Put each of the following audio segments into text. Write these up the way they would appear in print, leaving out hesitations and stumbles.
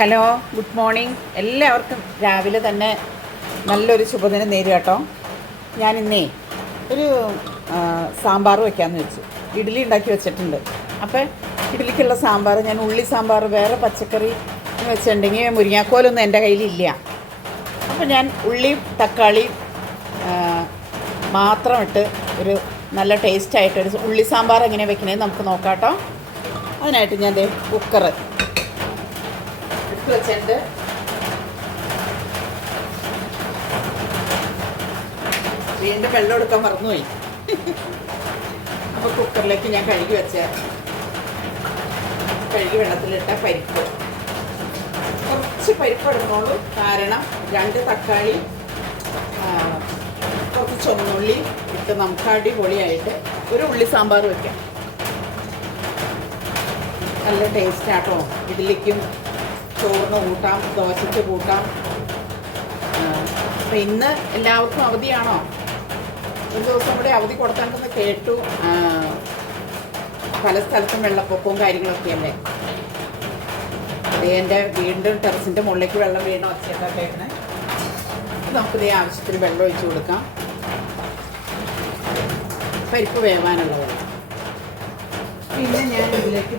Hello, good morning. എല്ലാവർക്കും രാവിലെ തന്നെ നല്ലൊരു ശുഭദിനം നേരും കേട്ടോ. ഞാനിന്നേ ഒരു സാമ്പാർ വയ്ക്കാമെന്ന് വെച്ചു. ഇഡ്ഡലി ഉണ്ടാക്കി വെച്ചിട്ടുണ്ട്. അപ്പോൾ ഇഡ്ഡലിക്കുള്ള സാമ്പാർ ഞാൻ ഉള്ളി സാമ്പാർ വേറെ പച്ചക്കറി വെച്ചിട്ടുണ്ടെങ്കിൽ മുരിങ്ങാക്കോലൊന്നും എൻ്റെ കയ്യിലില്ല. അപ്പോൾ ഞാൻ ഉള്ളിയും തക്കാളിയും മാത്രം ഇട്ട് ഒരു നല്ല ടേസ്റ്റായിട്ടൊരു ഉള്ളി സാമ്പാർ എങ്ങനെ വെക്കണേന്ന് നമുക്ക് നോക്കാം കേട്ടോ. അതിനായിട്ട് ഞാൻ കുക്കർ വെച്ചിട്ടുണ്ട്. വീണ്ടും വെള്ളം എടുക്കാൻ മറന്നുപോയി. അപ്പോൾ കുക്കറിലേക്ക് ഞാൻ കഴുകി വെള്ളത്തിലിട്ട പരിപ്പ്, കുറച്ച് പരിപ്പ് എടുത്തോളൂ. കാരണം 2 തക്കാളി കുറച്ച് ചുവന്നുള്ളി ഇട്ട് നമുക്ക് അടിപൊളിയായിട്ട് ഒരു ഉള്ളി സാമ്പാർ വയ്ക്കാം. നല്ല ടേസ്റ്റാട്ടോ. ഇഡ്ഡലിക്കും ചോറിന് കൂട്ടാം, ദോശയ്ക്ക് കൂട്ടാം. അപ്പം ഇന്ന് എല്ലാവർക്കും അവധിയാണോ? ഒരു ദിവസം കൂടെ അവധി കൊടുത്താണ്ടെന്ന് കേട്ടു. പല സ്ഥലത്തും വെള്ളപ്പൊക്കവും കാര്യങ്ങളൊക്കെ അല്ലേ. അതേ എൻ്റെ വീണ്ടും ടെറസിൻ്റെ മുകളിലേക്ക് വെള്ളം വീണ ഒച്ചയൊക്കെ കേൾക്കണേ. നമുക്കിതേ ആവശ്യത്തിന് വെള്ളം ഒഴിച്ചു കൊടുക്കാം. പരിപ്പ് വേവാനുള്ള വെള്ളം. പിന്നെ ഞാൻ ഇതിലേക്ക്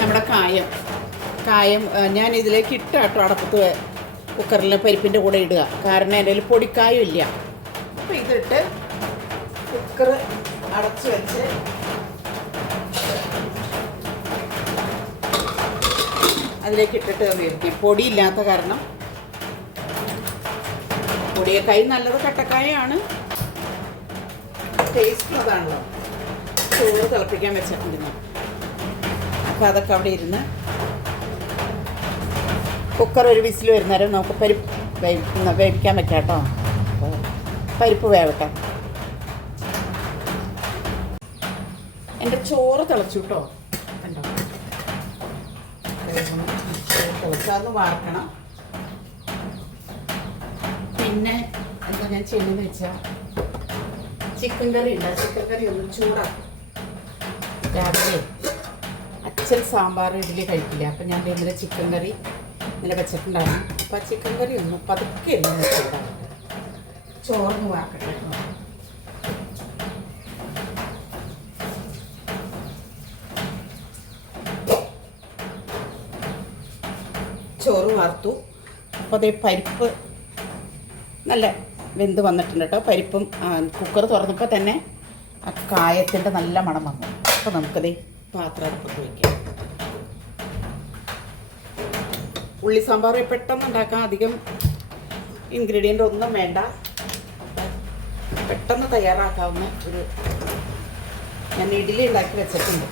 നമ്മുടെ കായം ഞാൻ ഇതിലേക്ക് ഇട്ട കേട്ടോ. അടപ്പത്ത് കുക്കറിൽ പരിപ്പിൻ്റെ കൂടെ ഇടുക. കാരണം എൻ്റെ കയ്യിൽ പൊടിക്കായും ഇല്ല. അപ്പോൾ ഇതിട്ട് കുക്കർ അടച്ച് വെച്ച് അതിലേക്ക് ഇട്ടിട്ട് വേവിക്കും. പൊടിയില്ലാത്ത കാരണം. പൊടിയേക്കായി നല്ലത് കട്ടക്കായാണ്. ടേസ്റ്റ് അതാണല്ലോ. ചോറ് തിളപ്പിക്കാൻ വെച്ചിട്ടുണ്ടെന്ന്. അപ്പോൾ അതൊക്കെ അവിടെ ഇരുന്ന് കുക്കർ ഒരു വിസിൽ വരുന്നേരം നമുക്ക് വേവിക്കാൻ വെക്കാം കേട്ടോ. പരിപ്പ് വേവട്ടെ. എൻ്റെ ചോറ് തിളച്ചു കേട്ടോ. കണ്ടോ, തിളച്ചാന്ന് വാർക്കണം. പിന്നെ എന്താ ഞാൻ ചെയ്യുന്നതെന്ന് വെച്ചാൽ ചിക്കൻ കറി ഉണ്ട്. ചിക്കൻ കറി ഒന്ന് ചൂടാക്കും. രാവിലെ അച്ഛൻ സാമ്പാർ ഇഡ്ഡലി കഴിക്കില്ല. അപ്പം ഞാൻ ഇന്നലെ ചിക്കൻ കറി ഇന്നലെ വെച്ചിട്ടുണ്ടായിരുന്നു. അപ്പം ആ ചിക്കൻ കറി ഒന്ന് പതുക്കെ ഒന്ന് ചൂടാക്കും. ചോറിന് വാർക്കട്ടെ. ചോറ് വാർത്തു. അപ്പോൾ അതേ പരിപ്പ് നല്ല വെന്ത് വന്നിട്ടുണ്ട് കേട്ടോ. പരിപ്പും കുക്കർ തുറന്നപ്പോൾ തന്നെ ആ കായത്തിൻ്റെ നല്ല മണം വന്നു. അപ്പോൾ നമുക്കതേ പാത്രം അടുപ്പത്ത് വയ്ക്കാം. ഉള്ളി സാമ്പാർ പെട്ടെന്ന് ഉണ്ടാക്കാം. അധികം ഇൻഗ്രീഡിയൻ്റ് ഒന്നും വേണ്ട. പെട്ടെന്ന് തയ്യാറാക്കാവുന്ന ഒരു ഞാൻ ഇഡ്ഡലി ഉണ്ടാക്കി വെച്ചിട്ടുണ്ട്.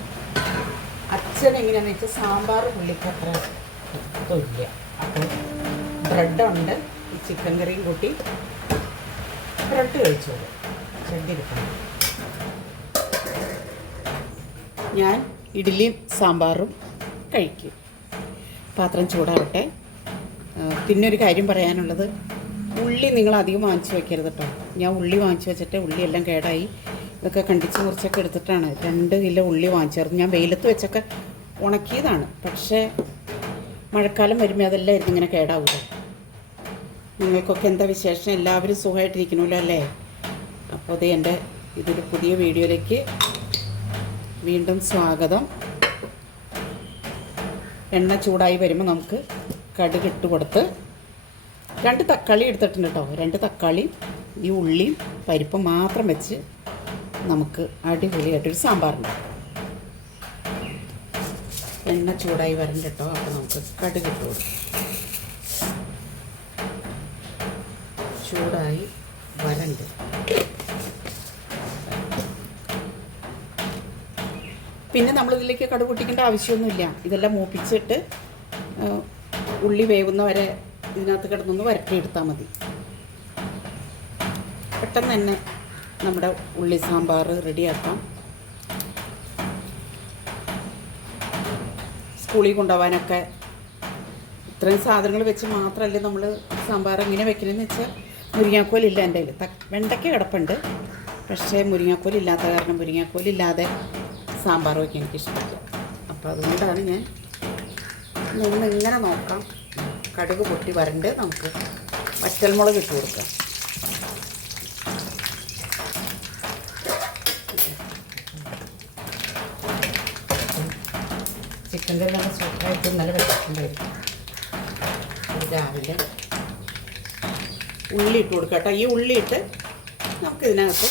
അച്ഛൻ എങ്ങനെയാണെന്ന് വെച്ചാൽ സാമ്പാർ പുള്ളിക്ക് അത്ര ഇല്ല. അപ്പോൾ ബ്രെഡുണ്ട്. ഈ ചിക്കൻ കറിയും കൂട്ടി ബ്രെഡ് കഴിച്ചോളൂ. ബ്രെഡ് ഇരിക്കണം. ഞാൻ ഇഡ്ഡലിയും സാമ്പാറും കഴിക്കും. പാത്രം ചൂടാവട്ടെ. പിന്നെ ഒരു കാര്യം പറയാനുള്ളത്, ഉള്ളി നിങ്ങൾ അധികം വാങ്ങിച്ച് വയ്ക്കരുത് കേട്ടോ. ഞാൻ ഉള്ളി വാങ്ങിച്ച് വെച്ചിട്ട് ഉള്ളിയെല്ലാം കേടായി. ഇതൊക്കെ കണ്ടിച്ച് മുറിച്ചൊക്കെ എടുത്തിട്ടാണ് 2 കിലോ ഉള്ളി വാങ്ങിച്ചത്. ഞാൻ വെയിലത്ത് വെച്ചൊക്കെ ഉണക്കിയതാണ്. പക്ഷേ മഴക്കാലം വരുമ്പോൾ അതെല്ലാം ഇങ്ങനെ കേടാവില്ല. നിങ്ങൾക്കൊക്കെ എന്താ വിശേഷം? എല്ലാവരും സുഖമായിട്ടിരിക്കണമല്ലോ അല്ലേ? അപ്പോൾ അത് എൻ്റെ ഇതൊരു പുതിയ വീഡിയോയിലേക്ക് വീണ്ടും സ്വാഗതം. എണ്ണ ചൂടായി വരുമ്പോൾ നമുക്ക് കടുക് ഇട്ട് കൊടുത്ത് 2 തക്കാളി എടുത്തിട്ടുണ്ട് കേട്ടോ. 2 തക്കാളി ഈ ഉള്ളിയും പരിപ്പും മാത്രം വെച്ച് നമുക്ക് അടിപൊളിയായിട്ടൊരു സാമ്പാറുണ്ടാവും. എണ്ണ ചൂടായി വരണ്ട കേട്ടോ. അപ്പോൾ നമുക്ക് കടുക് ഇട്ട് കൊടുക്കും. ചൂടായി വരണ്ട്. പിന്നെ നമ്മളിതിലേക്ക് കടുക് പൊട്ടിക്കേണ്ട ആവശ്യമൊന്നുമില്ല. ഇതെല്ലാം മൂപ്പിച്ചിട്ട് ഉള്ളി വേവുന്നവരെ ഇതിനകത്ത് കിടന്നൊന്ന് വരട്ടിയെടുത്താൽ മതി. പെട്ടെന്ന് തന്നെ നമ്മുടെ ഉള്ളി സാമ്പാർ റെഡിയാക്കാം. സ്കൂളിൽ കൊണ്ടുപോകാനൊക്കെ ഇത്രയും സാധനങ്ങൾ വെച്ച് മാത്രമല്ലേ നമ്മൾ സാമ്പാർ എങ്ങനെ വെക്കണമെന്ന് വെച്ചാൽ മുരിങ്ങാക്കോലില്ല എൻ്റെ കയ്യിൽ. വെണ്ടയ്ക്ക കിടപ്പുണ്ട്. പക്ഷേ മുരിങ്ങാക്കോലില്ലാത്ത കാരണം മുരിങ്ങാക്കോലില്ലാതെ സാമ്പാർ വയ്ക്കാൻ എനിക്കിഷ്ടമില്ല. അപ്പോൾ അതുകൊണ്ടാണ് ഞാൻ ഇങ്ങനെ നോക്കാം. കടുക് പൊട്ടി വരണ്ട്. നമുക്ക് വറ്റൽമുളക് ഇട്ട് കൊടുക്കാം. ചിക്കൻ കറി നല്ല സൂപ്പറായിട്ട് ഇന്നലെ വെച്ചിട്ടുണ്ടായിരിക്കും. രാവിലെ ഉള്ളി ഇട്ട് കൊടുക്കാം കേട്ടോ. ഈ ഉള്ളി ഇട്ട് നമുക്കിതിനകത്ത്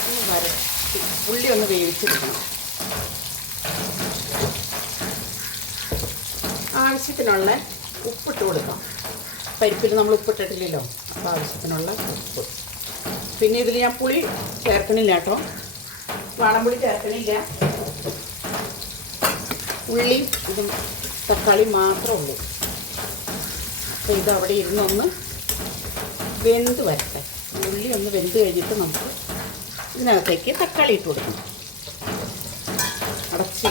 ഒന്ന് വരട്ടി ഉള്ളി ഒന്ന് വേവിച്ചെടുക്കണം. ആവശ്യത്തിനുള്ള ഉപ്പിട്ട് കൊടുക്കാം. പരിപ്പിൽ നമ്മൾ ഉപ്പിട്ടിട്ടില്ലല്ലോ, അപ്പോൾ ആവശ്യത്തിനുള്ള ഉപ്പ്. പിന്നെ ഇതിൽ ഞാൻ പുളി ചേർക്കണില്ല കേട്ടോ, വാളംപുളി ചേർക്കണില്ല. ഉള്ളിയും ഇതും തക്കാളി മാത്രമേ ഉള്ളൂ. അപ്പോൾ ഇതവിടെ ഇരുന്നൊന്ന് വെന്ത് വരട്ടെ. ഉള്ളി ഒന്ന് വെന്ത് കഴിഞ്ഞിട്ട് നമുക്ക് ഇതിനകത്തേക്ക് തക്കാളി ഇട്ട് കൊടുക്കണം. അടച്ച്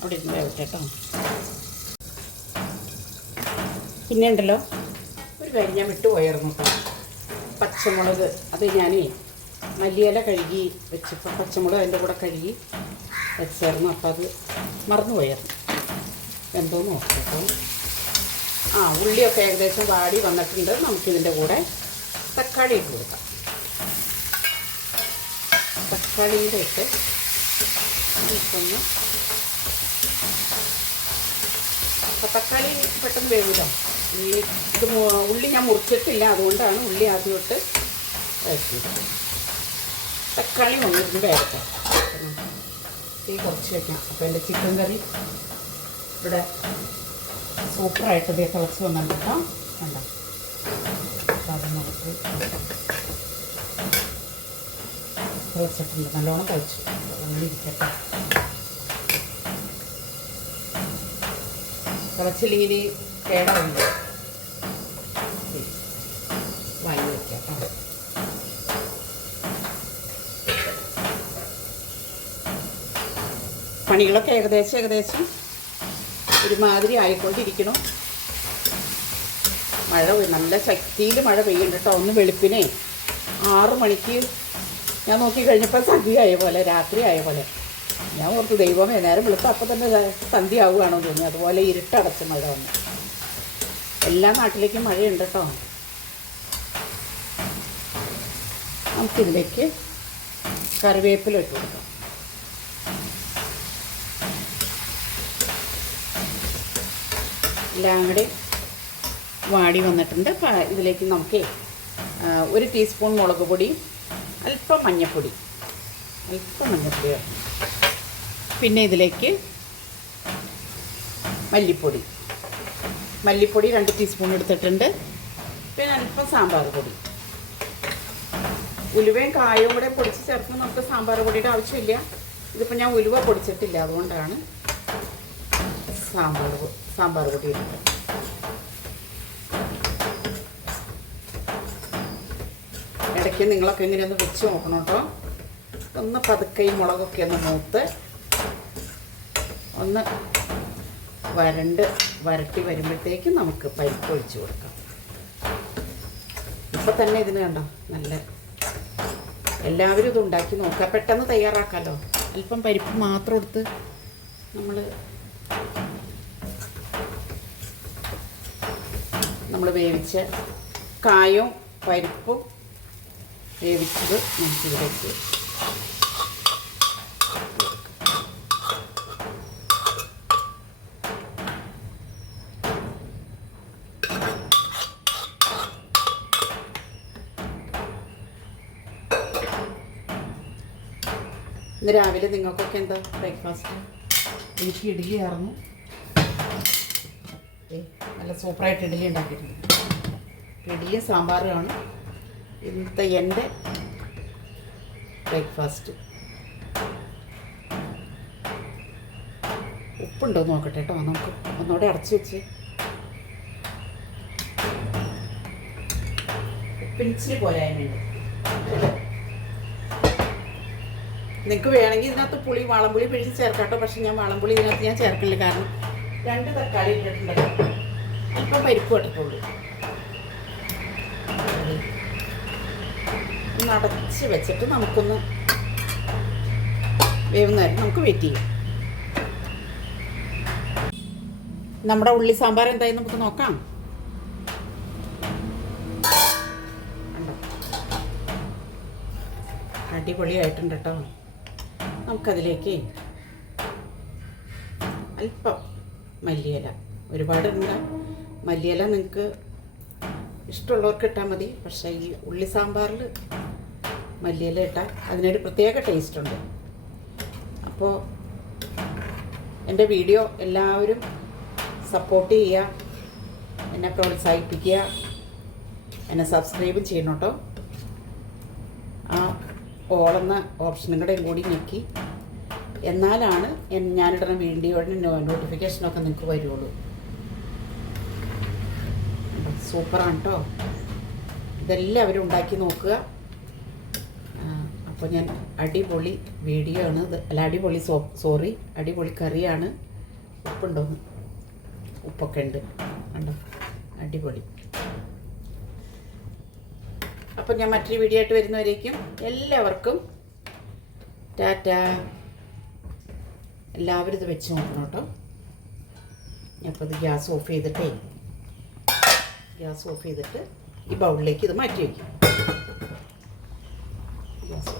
അവിടെ ഇരുന്ന് വേവട്ടെ കേട്ടോ. പിന്നെ ഉണ്ടല്ലോ ഒരു കാര്യം ഞാൻ വിട്ടുപോയായിരുന്നു കേട്ടോ. പച്ചമുളക് അത് ഞാൻ മല്ലിയില കഴുകി വെച്ചപ്പോൾ പച്ചമുളക് അതിൻ്റെ കൂടെ കഴുകി വെച്ചായിരുന്നു. അപ്പോൾ അത് മറന്നുപോയായിരുന്നു. എന്തോ നോക്കാം കേട്ടോ. ഉള്ളിയൊക്കെ ഏകദേശം വാടി വന്നിട്ടുണ്ട്. നമുക്കിതിൻ്റെ കൂടെ തക്കാളി ഇട്ട് കൊടുക്കാം. തക്കാളിയുടെ ഇട്ട് നമുക്കൊന്ന്, അപ്പോൾ തക്കാളി പെട്ടെന്ന് വേവില്ല. ഉള്ളി ഞാൻ മുറിച്ചിട്ടില്ല, അതുകൊണ്ടാണ് ഉള്ളി ആദ്യം ഇട്ട് വഴറ്റിയത്. തക്കാളി ഒന്നിരുന്ന് വേവട്ടെ. തീ കുറച്ച് വയ്ക്കാം. അപ്പോൾ എൻ്റെ ചിക്കൻ കറി ഇവിടെ സൂപ്പറായിട്ട് ഇതേ തിളച്ച് വന്നിട്ട് കേട്ടോ. കണ്ടോ, അപ്പോൾ അത് നമുക്ക് തിളച്ചിട്ടുണ്ട്. നല്ലോണം കഴിച്ചു. അങ്ങനെ ഇരിക്കട്ടെ. തിളച്ചില്ലെങ്കിൽ കേടാവില്ല. വാങ്ങി വയ്ക്കാം കേട്ടോ. പണികളൊക്കെ ഏകദേശം ഒരുമാതിരി ആയിക്കൊണ്ടിരിക്കണം. മഴ നല്ല ശക്തിയിൽ മഴ പെയ്യുന്നുണ്ട് കേട്ടോ. ഒന്ന് വെളുപ്പിനെ 6 മണിക്ക് ഞാൻ നോക്കി കഴിഞ്ഞപ്പോൾ സന്ധ്യ ആയ പോലെ, രാത്രി ആയ പോലെ. ഞാൻ ഓർത്ത് ദൈവമേ നേരം വെളുപ്പം അപ്പം തന്നെ സന്ധ്യ ആവുകയാണോ തോന്നി. അതുപോലെ ഇരുട്ടടച്ച മഴ വന്നു. എല്ലാ നാട്ടിലേക്കും മഴയുണ്ട് കേട്ടോ. നമുക്കിതിലേക്ക് കറിവേപ്പില ഇട്ട് കൊടുക്കാം. എല്ലാം കൂടി വാടി വന്നിട്ടുണ്ട്. ഇതിലേക്ക് നമുക്ക് 1 ടീസ്പൂൺ മുളക് പൊടി, അല്പം മഞ്ഞൾപ്പൊടി പിന്നെ ഇതിലേക്ക് മല്ലിപ്പൊടി 2 ടീസ്പൂൺ എടുത്തിട്ടുണ്ട്. പിന്നെ അല്പം സാമ്പാർ പൊടി. ഉലുവയും കായവും കൂടെ പൊടിച്ച് ചേർക്കുമ്പോൾ നമുക്ക് സാമ്പാർ പൊടിയുടെ ആവശ്യമില്ല. ഇതിപ്പോൾ ഞാൻ ഉലുവ പൊടിച്ചിട്ടില്ല, അതുകൊണ്ടാണ് സാമ്പാർ പൊടി ഇടുന്നത്. ഇടയ്ക്ക് നിങ്ങളൊക്കെ ഇങ്ങനെ ഒന്ന് വെച്ച് നോക്കണം കേട്ടോ. ഒന്ന് പതുക്കെ ഈ മുളകൊക്കെ ഒന്ന് മൂത്ത് ഒന്ന് വരട്ടി വരുമ്പോഴത്തേക്കും നമുക്ക് പരിപ്പ് ഒഴിച്ച് കൊടുക്കാം. ഇപ്പം തന്നെ ഇതിന് കണ്ടോ നല്ല, എല്ലാവരും ഇത് ഉണ്ടാക്കി നോക്കുക. പെട്ടെന്ന് തയ്യാറാക്കാമല്ലോ. അല്പം പരിപ്പ് മാത്രം എടുത്ത് നമ്മൾ വേവിച്ച കായവും പരിപ്പും വേവിച്ചത് നമുക്കിതിലേക്ക് ഇന്ന് രാവിലെ നിങ്ങൾക്കൊക്കെ എന്താ ബ്രേക്ക്ഫാസ്റ്റ്? എനിക്ക് ഇഡ്ഡലി ആയിരുന്നു. നല്ല സൂപ്പറായിട്ട് ഇഡ്ഡലി ഉണ്ടാക്കിയിട്ടുണ്ട്. ഇഡ്ഡലിയും സാമ്പാറുമാണ് ഇന്നത്തെ എൻ്റെ ബ്രേക്ക്ഫാസ്റ്റ്. ഉപ്പുണ്ടോ നോക്കട്ടെ കേട്ടോ. നമുക്ക് ഒന്നുകൂടെ അടച്ചു വെച്ച് ഉപ്പിനിച്ചിരി പോരായ്മയുണ്ട്. നിങ്ങൾക്ക് വേണമെങ്കിൽ ഇതിനകത്ത് വാളംപുളി പിഴിച്ച് ചേർക്കാട്ടോ. പക്ഷെ ഞാൻ വാളംപുളി ഇതിനകത്ത് ഞാൻ ചേർക്കില്ല. കാരണം 2 തക്കാളി ഇട്ടിട്ടുണ്ടല്ലോ, അല്പം പരിപ്പ് ഇട്ടിട്ടുള്ളൂ. ഒന്ന് അടച്ച് വെച്ചിട്ട് നമുക്കൊന്ന് വേവുന്നവരെ നമുക്ക് വെയിറ്റ് ചെയ്യാം. നമ്മുടെ ഉള്ളി സാമ്പാർ എന്തായാലും നമുക്ക് നോക്കാം. അടിപൊളിയായിട്ടുണ്ട് കേട്ടോ. നമുക്കതിലേക്ക് അല്പം മല്ലിയില, ഒരുപാടുണ്ട് മല്ലിയില, നിങ്ങൾക്ക് ഇഷ്ടമുള്ളവർക്ക് ഇട്ടാൽ മതി. പക്ഷേ ഈ ഉള്ളി സാമ്പാറിൽ മല്ലിയില ഇട്ടാൽ അതിനൊരു പ്രത്യേക ടേസ്റ്റുണ്ട്. അപ്പോൾ എൻ്റെ വീഡിയോ എല്ലാവരും സപ്പോർട്ട് ചെയ്യുക, എന്നെ പ്രോത്സാഹിപ്പിക്കുക, എന്നെ സബ്സ്ക്രൈബും ചെയ്യണം കേട്ടോ. ആ ഓളെന്ന ഓപ്ഷനും കൂടി ഞെക്കി, എന്നാലാണ് ഞാനിടുന്ന വീഡിയോയുടെ നോട്ടിഫിക്കേഷനൊക്കെ നിങ്ങൾക്ക് വരുള്ളൂ. സൂപ്പറാണ് കേട്ടോ. ഇതെല്ലാവരും ഉണ്ടാക്കി നോക്കുക. അപ്പോൾ ഞാൻ അടിപൊളി വീഡിയോ ആണ് ഇത്, അല്ല അടിപൊളി അടിപൊളി കറിയാണ്. ഉപ്പുണ്ടോ? ഉപ്പൊക്കെ ഉണ്ട് കണ്ടോ, അടിപൊളി. അപ്പോൾ ഞാൻ മറ്റൊരു വീഡിയോ ആയിട്ട് വരുന്നവരേക്കും എല്ലാവർക്കും ടാറ്റ. എല്ലാവരും ഇത് വെച്ച് നോക്കണം കേട്ടോ. അപ്പോൾ ഇത് ഗ്യാസ് ഓഫ് ചെയ്തിട്ട് ഈ ബൗളിലേക്ക് ഇത് മാറ്റി വയ്ക്കും. ഗ്യാസ്